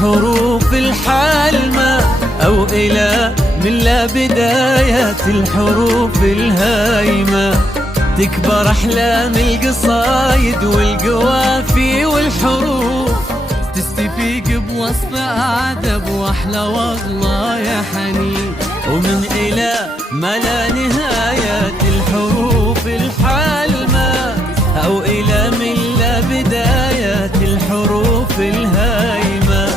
الحروف الحالمة أو إلى من لا بدايات الحروف الهايمة. تكبر أحلام القصايد والقوافي والحروف، تستفيق بوصف أعذب وأحلى وأغلى يا حنين. ومن إلى ما لا نهايات الحروف الحالمة أو إلى من لا بدايات الحروف الهايمة.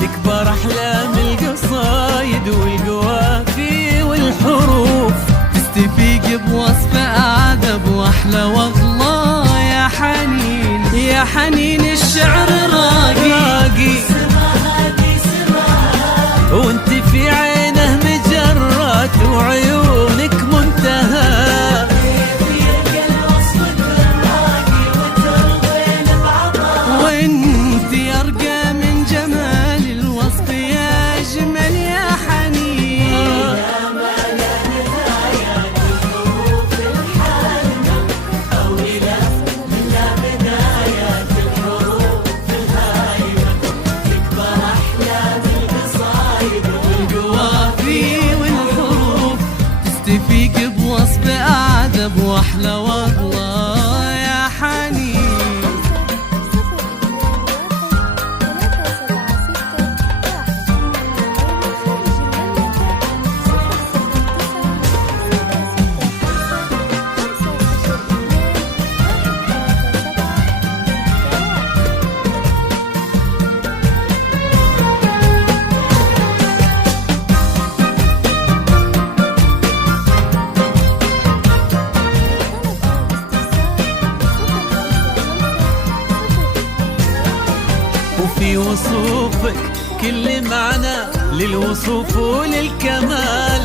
تكبر أحلام القصايد والقوافي والحروف، تستفيق بوصف أعذب وأحلى وأغلى يا حنين. يا حنين الشعر راقي وانت في عينه مجرات وعيونك منتهى. وانت أرقى من جمال الوصف يا أجمل يا حنين. تستفيق بوصف أعذب وأحلى وأغلى يا حنين. وفي وصوفك كل معنى للوصوف وللكمال.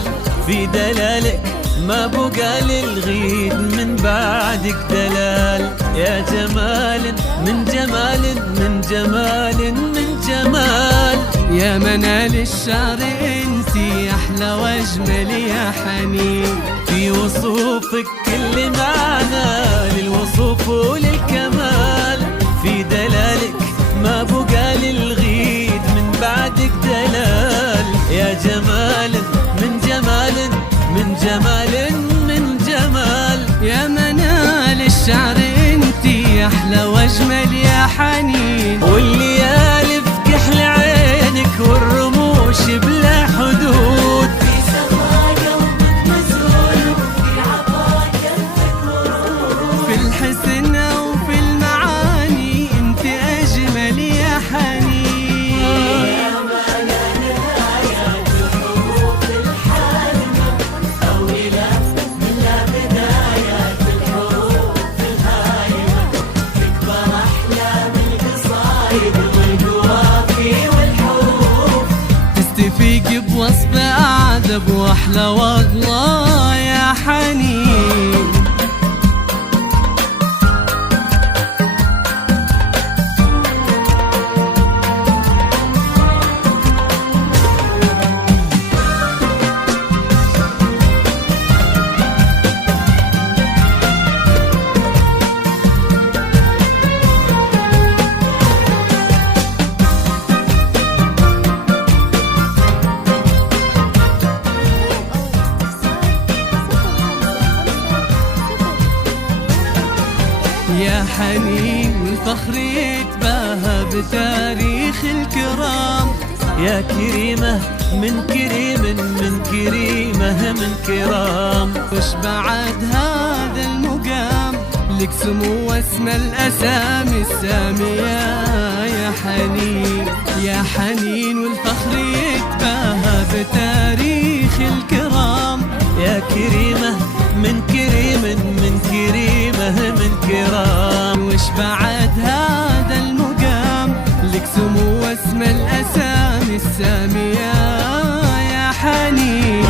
في دلالك ما بقى للغيد من بعدك دلال. يا جمال من جمال من جمال من جمال. يا منال الشعر انتي أحلى وأجمل يا حنين. في وصوفك كل معنى للوصوف وللكمال. في دلالك ما بقى للغيد من بعدك دلال. يا جمال من جمال من جمال من جمال. يا منال الشعر انتي أحلى وأجمل يا حنين. والليالي في كحل عينك والرموش بلا حدود. في سما قلبك مزول وفي عطا كفك مرود. في الحسن وفي المعاني انت أجمل يا حنين. يا معنى نهايات الحروف الحالمة أو إلى من لا بدايات الحروف الهايمة. تكبر أحلام القصايد والقوافي والحروف، تستفيق بوصف أعذب وأحلى وأغلى يا حنين. يا حنين والفخر يتباهى بتاريخ الكرام. يا كريمة من كريم من كريمة من كرام. وش بعد هذا المقام لك سمو واسمى الأسامي السامية يا حنين. يا حنين والفخر يتباهى بتاريخ الكرام. يا كريمة من كريم من كريمة من كرام. وش بعد هذا المقام لك سمو واسمى الأسامي السامية يا حنين.